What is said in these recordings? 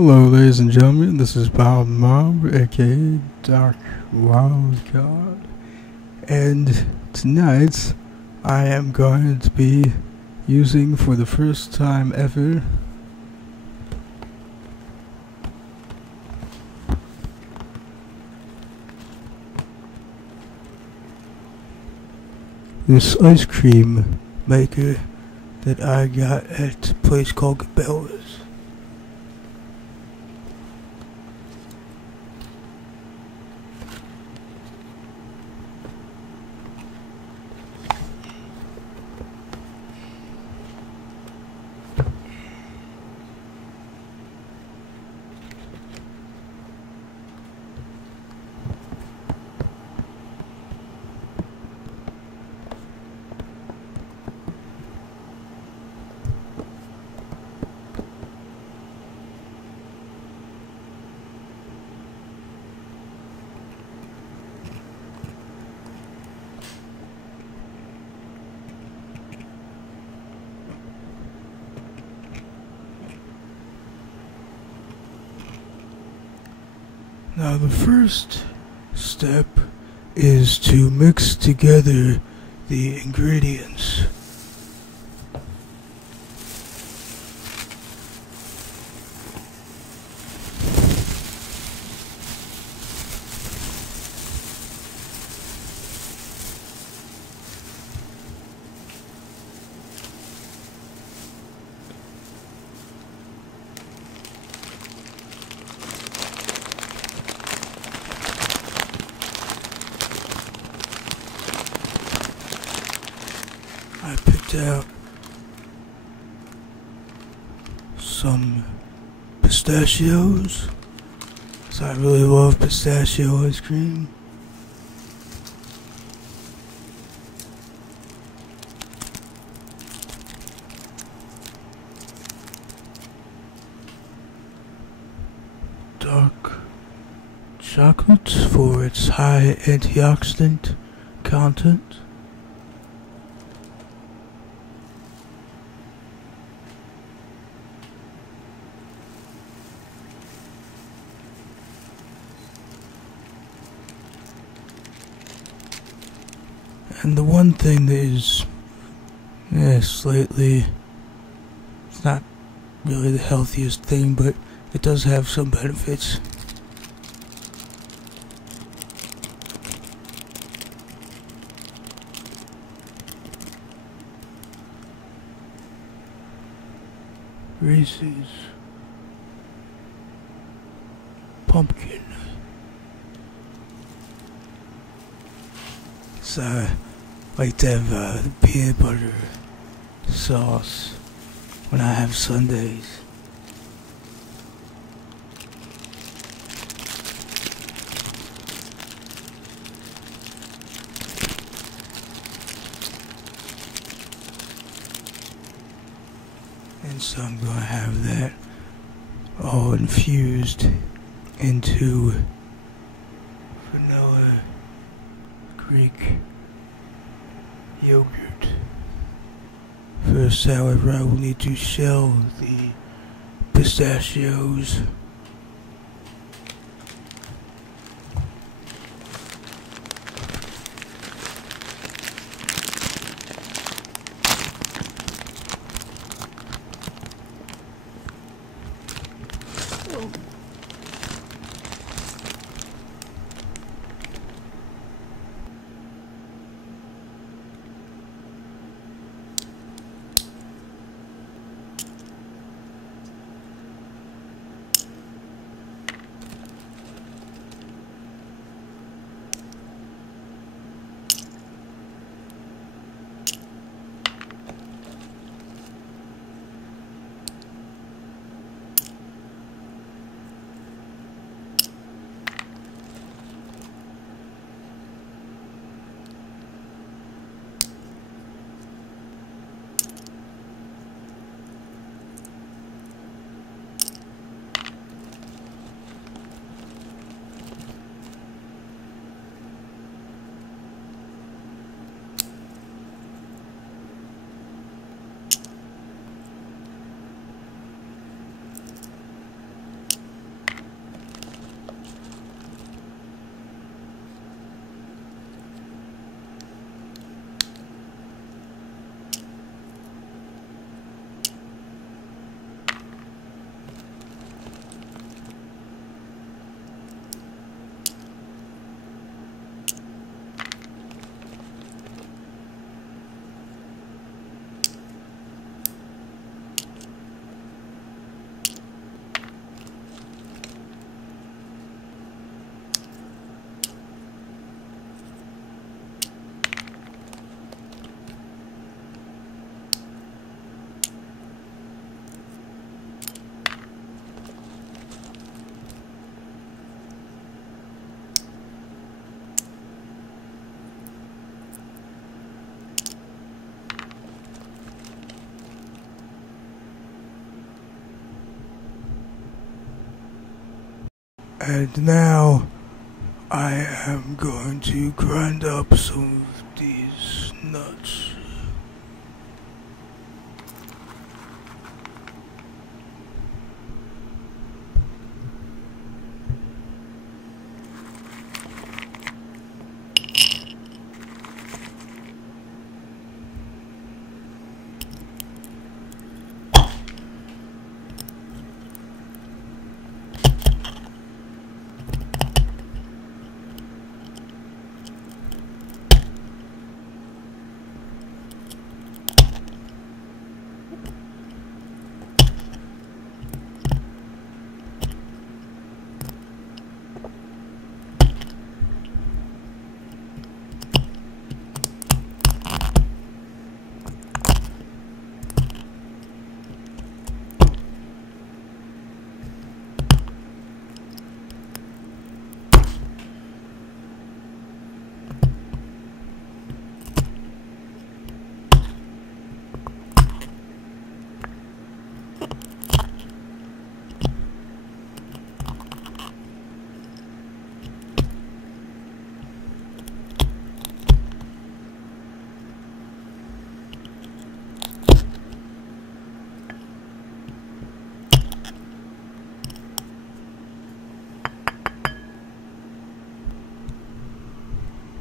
Hello, ladies and gentlemen. This is Bob Mob, aka Dark Wildcard, and tonight I am going to be using for the first time ever this ice cream maker that I got at a place called Cabela's. Now the first step is to mix together the ingredients. I picked out some pistachios, because I really love pistachio ice cream. Dark chocolate for its high antioxidant content. And the one thing that is, slightly, it's not really the healthiest thing, but it does have some benefits. Reese's pumpkin. So I like to have the peanut butter sauce when I have sundaes. And so I'm going to have that all infused into vanilla Greek yogurt. First, however, I will need to shell the pistachios. And now I am going to grind up some of these nuts.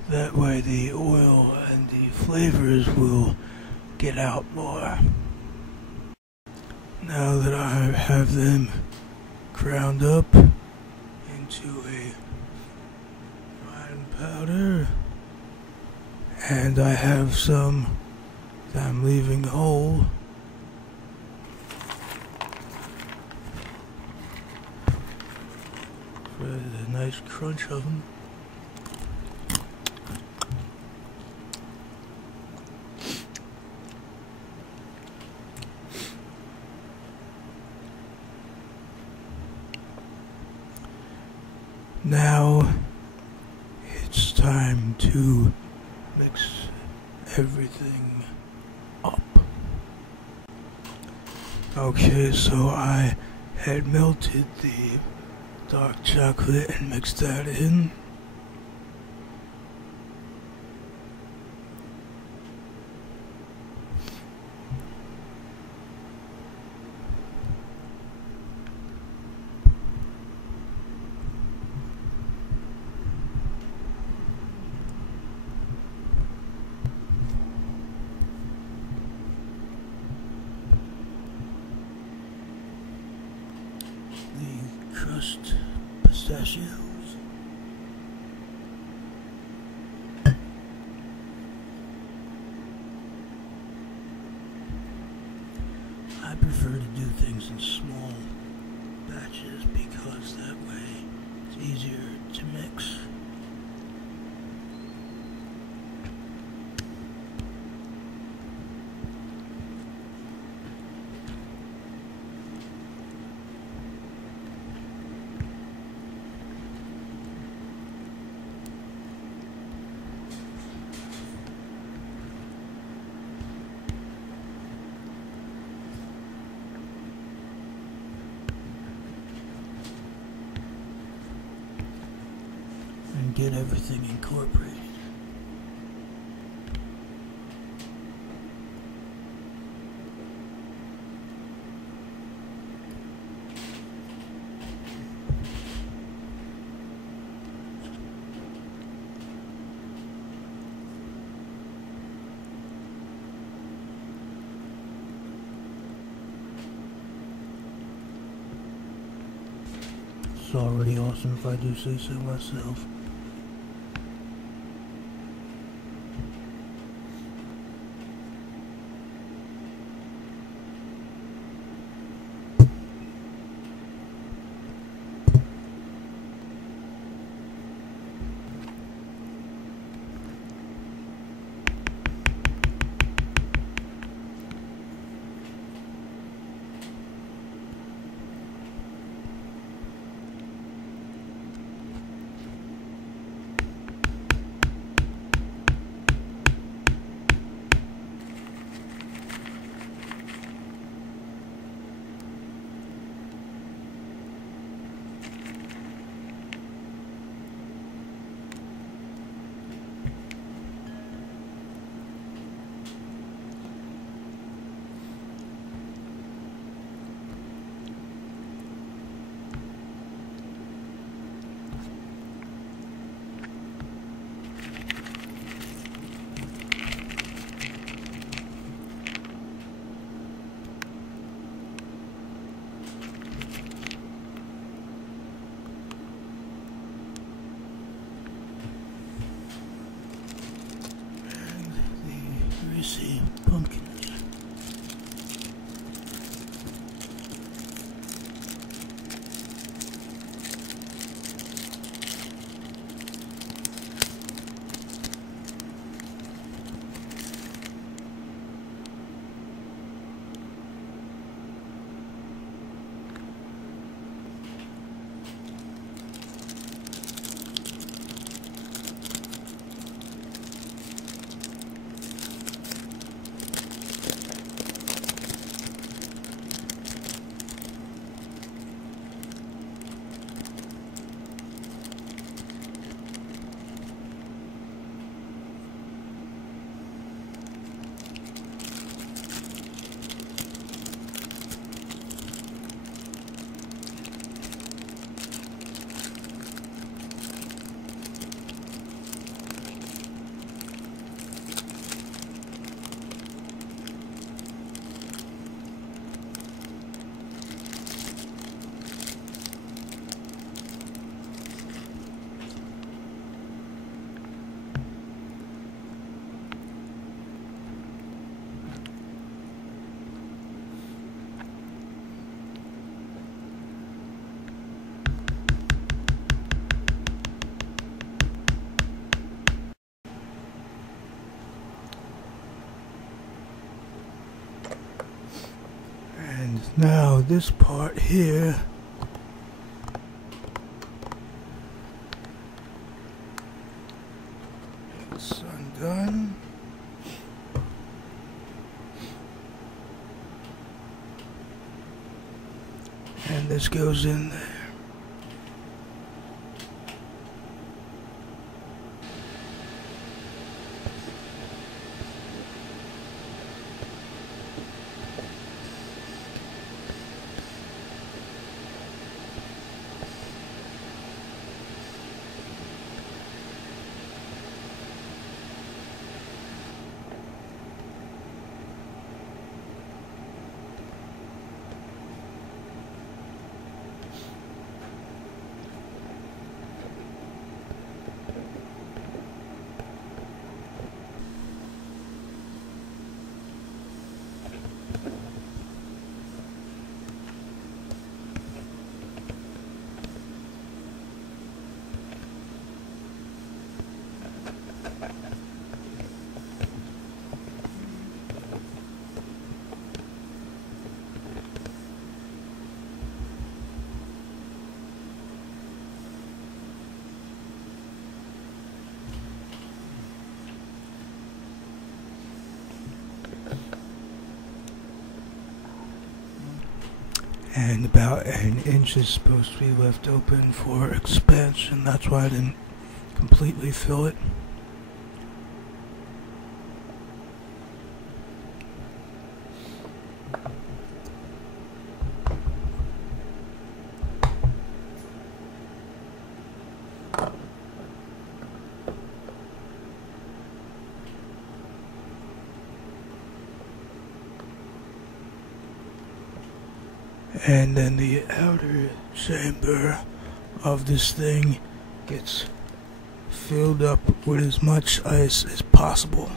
That way the oil and the flavors will get out more. Now that I have them ground up into a fine powder, and I have some that I'm leaving whole, for the nice crunch of them. Now it's time to mix everything up. Okay, so I had melted the dark chocolate and mixed that in. The crushed pistachios. I prefer to do things in small batches because that way it's easier to mix. And get everything incorporated. It's already awesome if I do say so myself. Now this part here it's undone. And this goes in there. And about an inch is supposed to be left open for expansion. That's why I didn't completely fill it. And then the outer chamber of this thing gets filled up with as much ice as possible.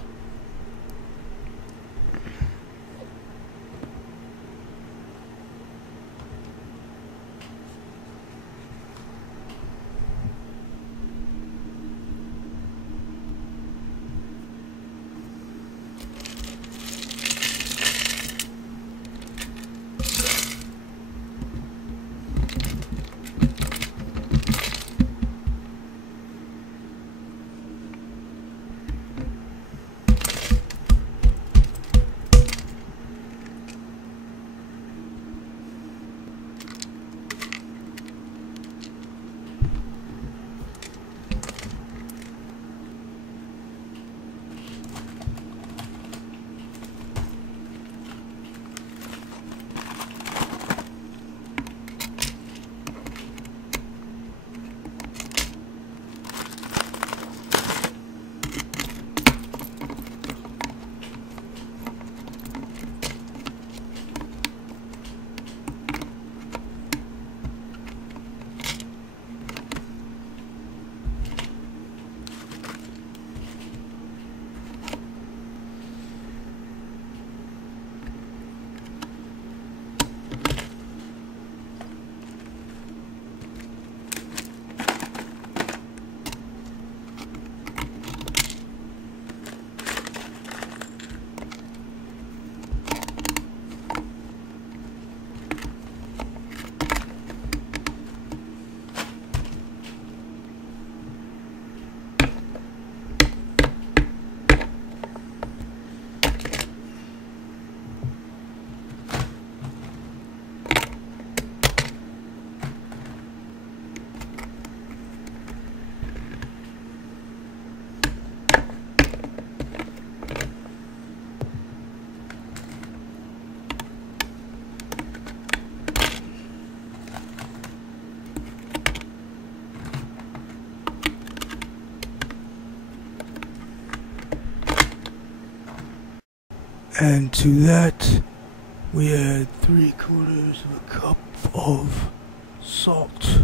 And to that, we add 3/4 of a cup of salt.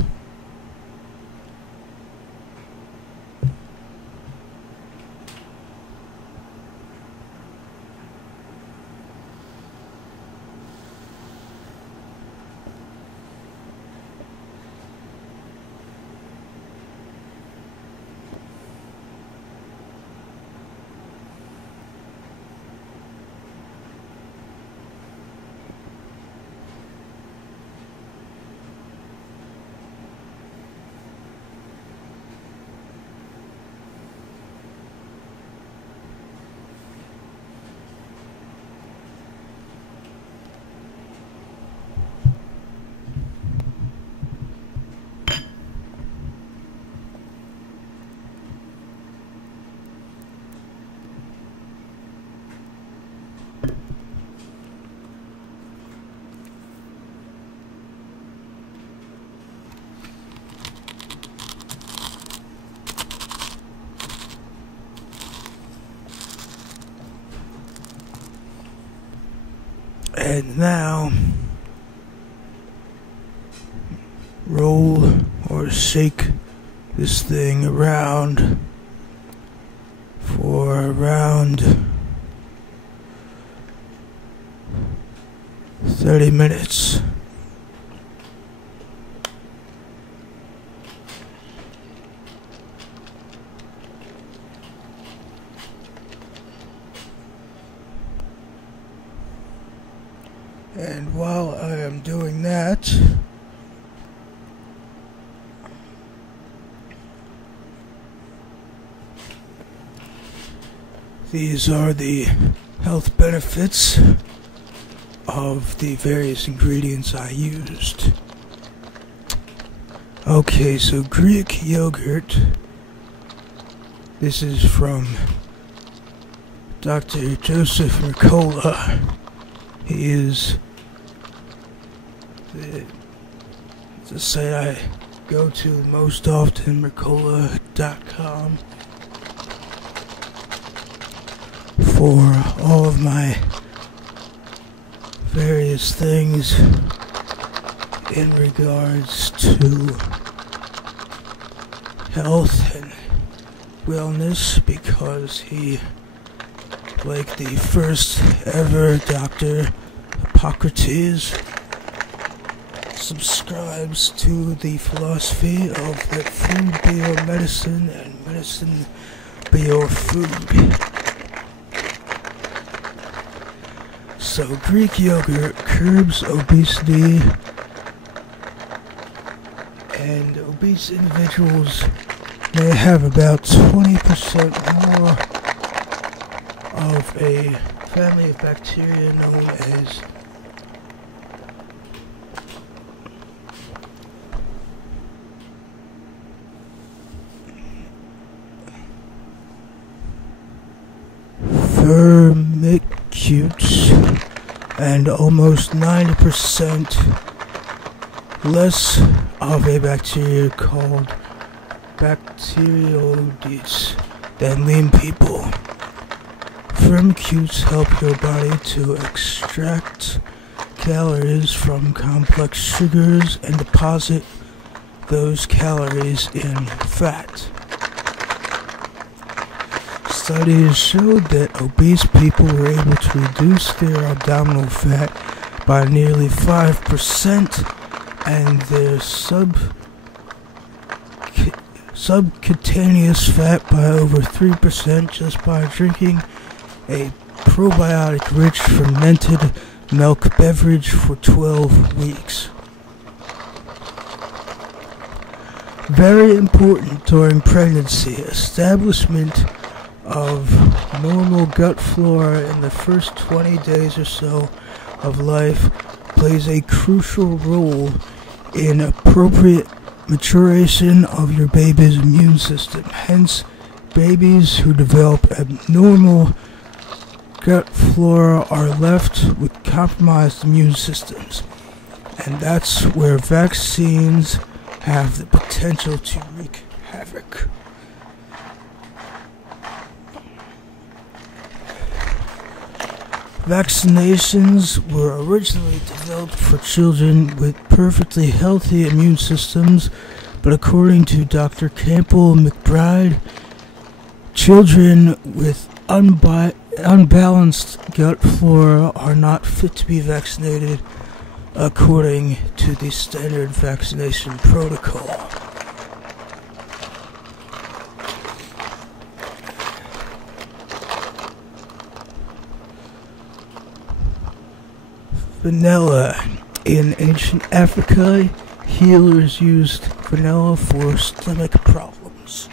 And now, roll or shake this thing around for around 30 minutes. And while I am doing that, these are the health benefits of the various ingredients I used. Okay, so Greek yogurt. This is from Dr. Joseph Mercola. He is the site I go to most often, Mercola.com, for all of my various things in regards to health and wellness, because he, like the first ever Dr. Hippocrates, subscribes to the philosophy of that food be your medicine and medicine be your food. So Greek yogurt curbs obesity, and obese individuals may have about 20% more of a family of bacteria known as Firmicutes, and almost 90% less of a bacteria called Bacteroides than lean people. Firmicutes help your body to extract calories from complex sugars and deposit those calories in fat. Studies showed that obese people were able to reduce their abdominal fat by nearly 5% and their subcutaneous fat by over 3% just by drinking a probiotic-rich fermented milk beverage for 12 weeks. Very important during pregnancy, establishment of normal gut flora in the first 20 days or so of life plays a crucial role in appropriate maturation of your baby's immune system. Hence, babies who develop abnormal gut flora are left with compromised immune systems. And that's where vaccines have the potential to wreak havoc. Vaccinations were originally developed for children with perfectly healthy immune systems, but according to Dr. Campbell McBride, children with unbalanced gut flora are not fit to be vaccinated according to the standard vaccination protocol. Vanilla. In ancient Africa, healers used vanilla for stomach problems.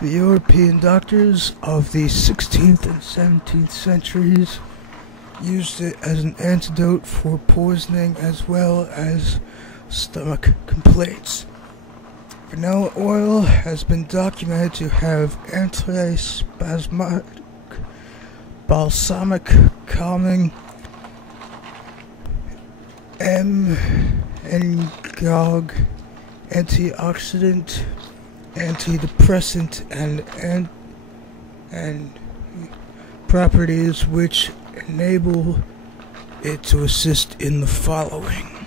The European doctors of the 16th and 17th centuries used it as an antidote for poisoning as well as stomach complaints. Vanilla oil has been documented to have antispasmodic, balsamic, calming, emmenagogue, antioxidant, antidepressant, and properties which enable it to assist in the following: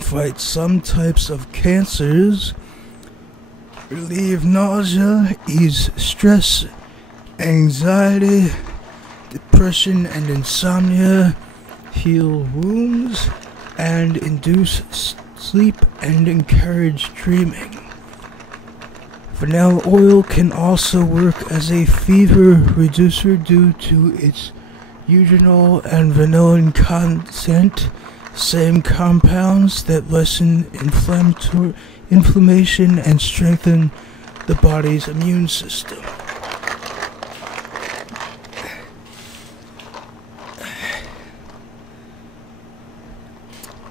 fight some types of cancers, relieve nausea, ease stress, anxiety, depression, and insomnia, heal wounds, and induce sleep and encourage dreaming. Vanilla oil can also work as a fever reducer due to its eugenol and vanillin content, same compounds that lessen inflammation and strengthen the body's immune system.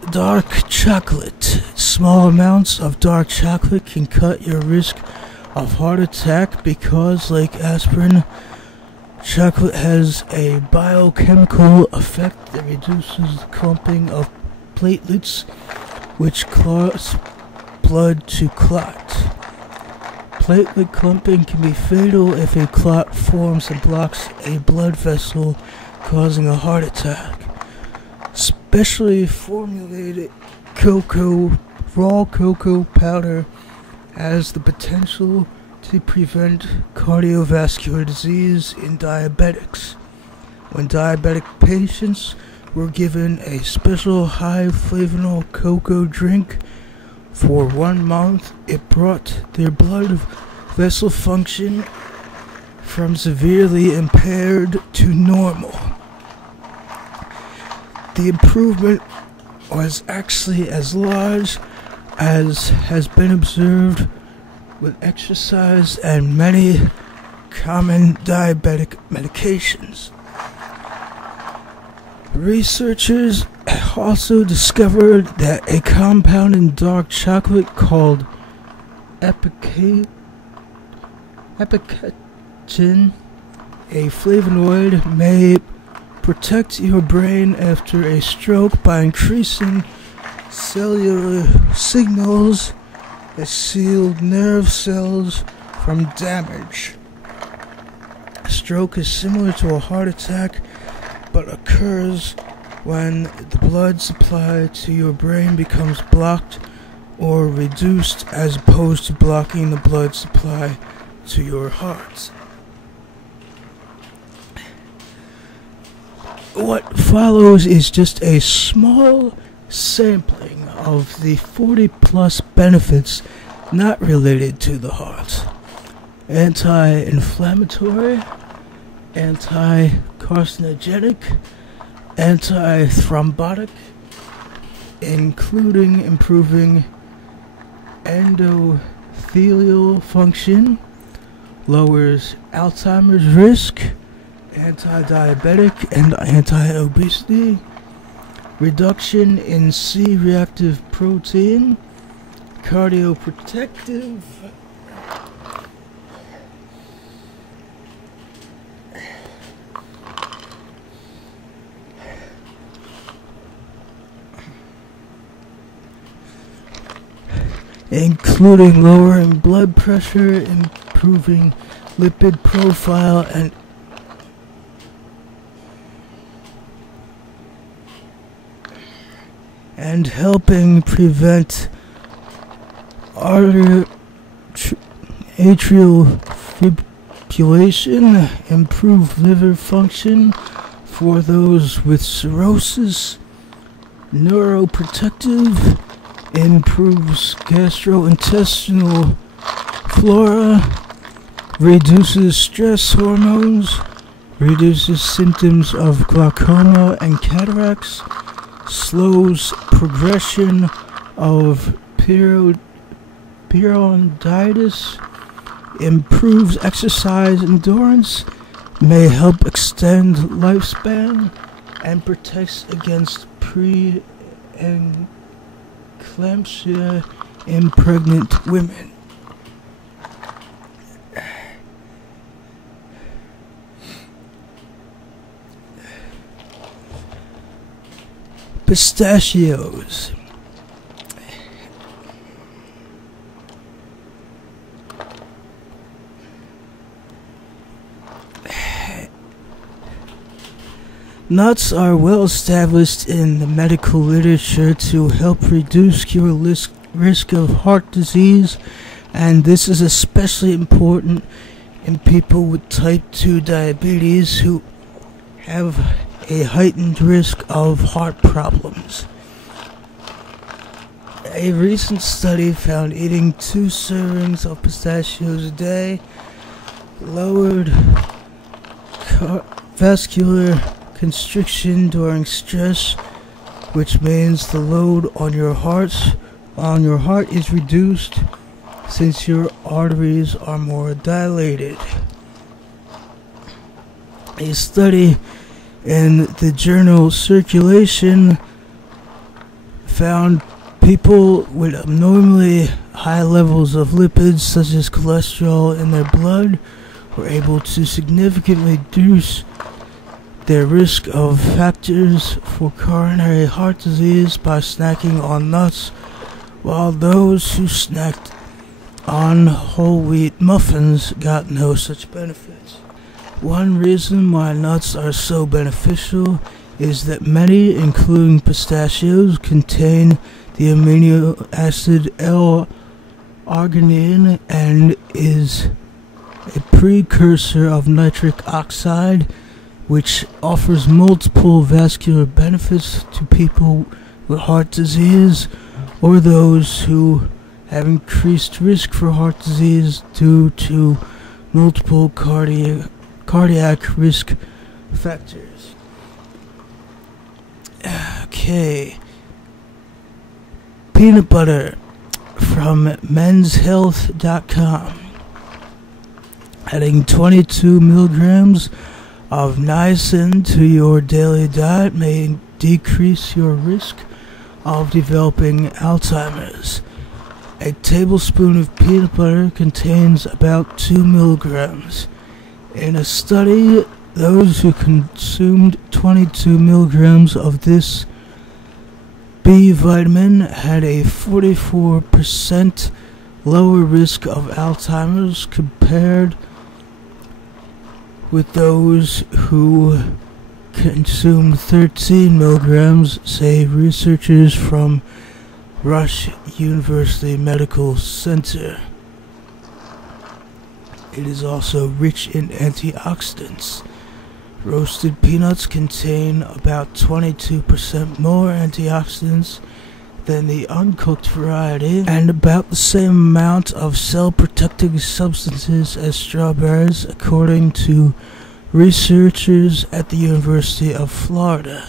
Dark chocolate. Small amounts of dark chocolate can cut your risk of heart attack because, like aspirin, chocolate has a biochemical effect that reduces the clumping of platelets, which cause blood to clot. Platelet clumping can be fatal if a clot forms and blocks a blood vessel, causing a heart attack. Specially formulated raw cocoa powder has the potential to prevent cardiovascular disease in diabetics. When diabetic patients were given a special high flavanol cocoa drink for 1 month, it brought their blood vessel function from severely impaired to normal. The improvement was actually as large as has been observed with exercise and many common diabetic medications. Researchers also discovered that a compound in dark chocolate called epicactin, a flavonoid, may protect your brain after a stroke by increasing cellular signals that shield nerve cells from damage. A stroke is similar to a heart attack, but occurs when the blood supply to your brain becomes blocked or reduced, as opposed to blocking the blood supply to your heart. What follows is just a small sampling of the 40+ benefits not related to the heart. Anti-inflammatory, anti-carcinogenic, anti-thrombotic, including improving endothelial function, lowers Alzheimer's risk, anti-diabetic and anti-obesity, reduction in C-reactive protein, cardioprotective, including lowering blood pressure, improving lipid profile, and helping prevent atrial fibrillation, improve liver function for those with cirrhosis, neuroprotective, improves gastrointestinal flora, reduces stress hormones, reduces symptoms of glaucoma and cataracts, slows progression of periodontitis, improves exercise endurance, may help extend lifespan, and protects against preeclampsia in pregnant women. Pistachios. Nuts are well established in the medical literature to help reduce your risk of heart disease, and this is especially important in people with type 2 diabetes who have a heightened risk of heart problems. A recent study found eating 2 servings of pistachios a day lowered vascular constriction during stress, which means the load on your heart is reduced since your arteries are more dilated. A study in the journal Circulation found people with abnormally high levels of lipids such as cholesterol in their blood were able to significantly reduce their risk of factors for coronary heart disease by snacking on nuts, while those who snacked on whole wheat muffins got no such benefits. One reason why nuts are so beneficial is that many, including pistachios, contain the amino acid L-arginine and is a precursor of nitric oxide, which offers multiple vascular benefits to people with heart disease or those who have increased risk for heart disease due to multiple cardiac risk factors. Okay. Peanut butter from menshealth.com. Adding 22 milligrams of niacin to your daily diet may decrease your risk of developing Alzheimer's. A tablespoon of peanut butter contains about 2 milligrams. In a study, those who consumed 22 milligrams of this B vitamin had a 44% lower risk of Alzheimer's compared with those who consumed 13 milligrams, say researchers from Rush University Medical Center. It is also rich in antioxidants. Roasted peanuts contain about 22% more antioxidants than the uncooked variety, and about the same amount of cell-protecting substances as strawberries, according to researchers at the University of Florida.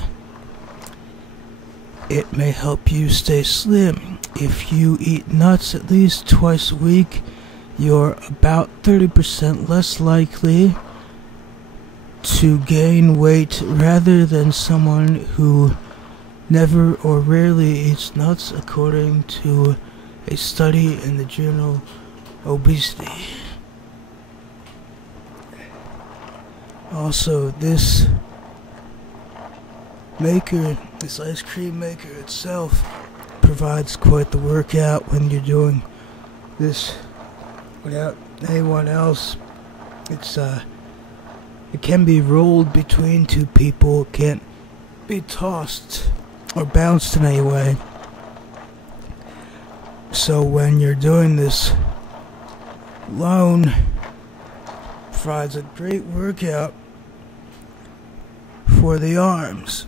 It may help you stay slim. If you eat nuts at least twice a week, you're about 30% less likely to gain weight rather than someone who never or rarely eats nuts, according to a study in the journal Obesity. Also, this ice cream maker itself provides quite the workout when you're doing this without anyone else. It can be rolled between 2 people. It can't be tossed or bounced in any way. So when you're doing this alone, provides a great workout for the arms.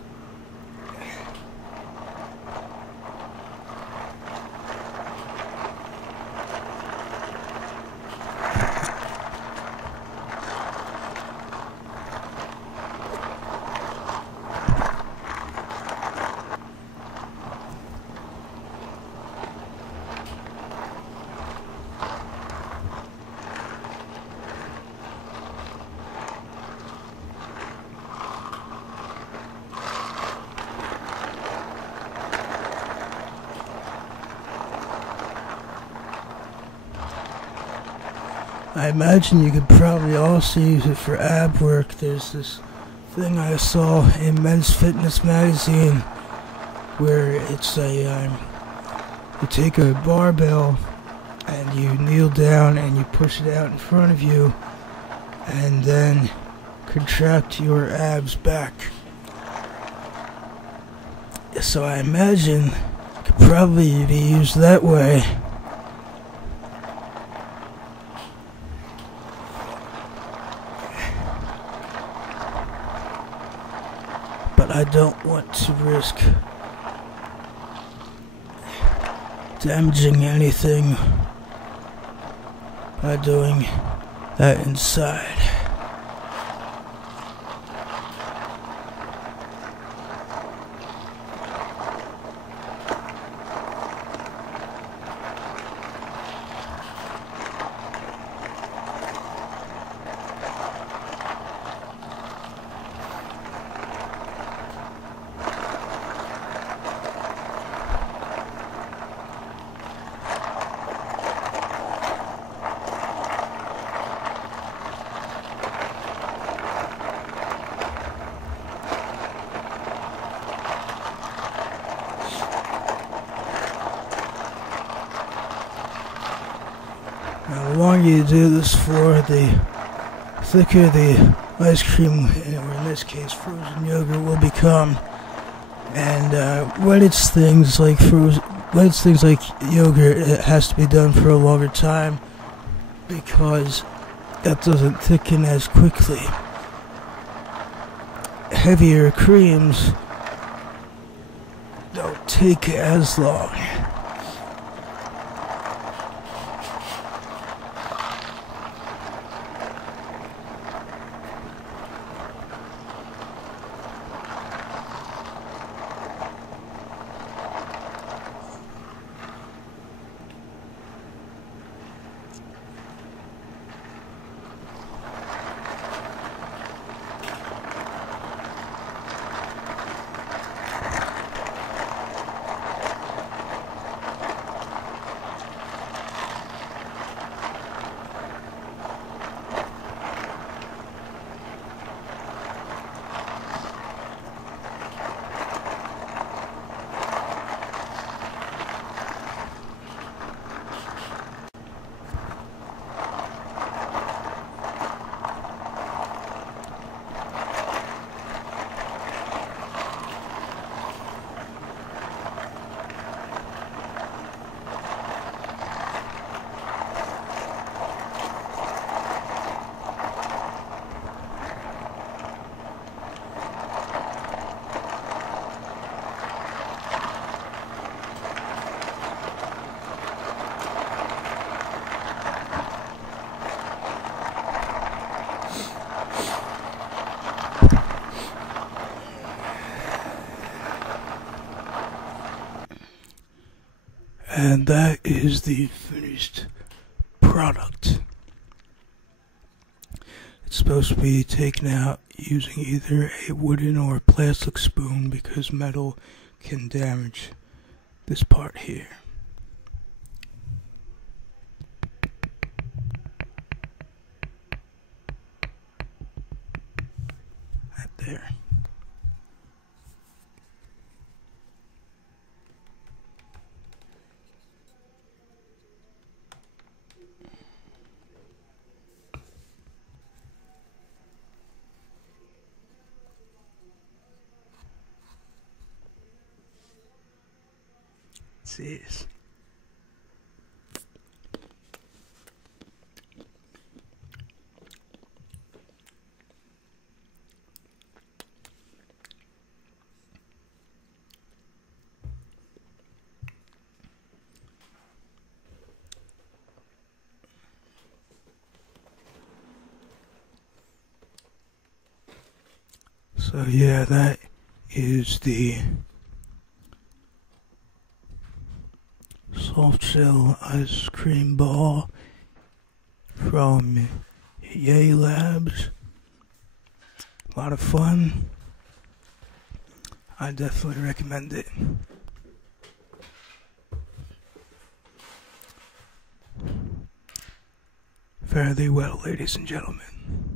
I imagine you could probably also use it for ab work. There's this thing I saw in Men's Fitness magazine where it's you take a barbell and you kneel down and you push it out in front of you and then contract your abs back So I imagine it could probably be used that way. But I don't want to risk damaging anything by doing that inside. Now, the longer you do this for, the thicker the ice cream, or in this case frozen yogurt, will become. And when it's things like yogurt, it has to be done for a longer time because that doesn't thicken as quickly. Heavier creams don't take as long. And that is the finished product. It's supposed to be taken out using either a wooden or a plastic spoon because metal can damage this part here. Right there. This. So yeah, that is the soft shell ice cream ball from Yay Labs. A lot of fun. I definitely recommend it. Fare thee well, ladies and gentlemen.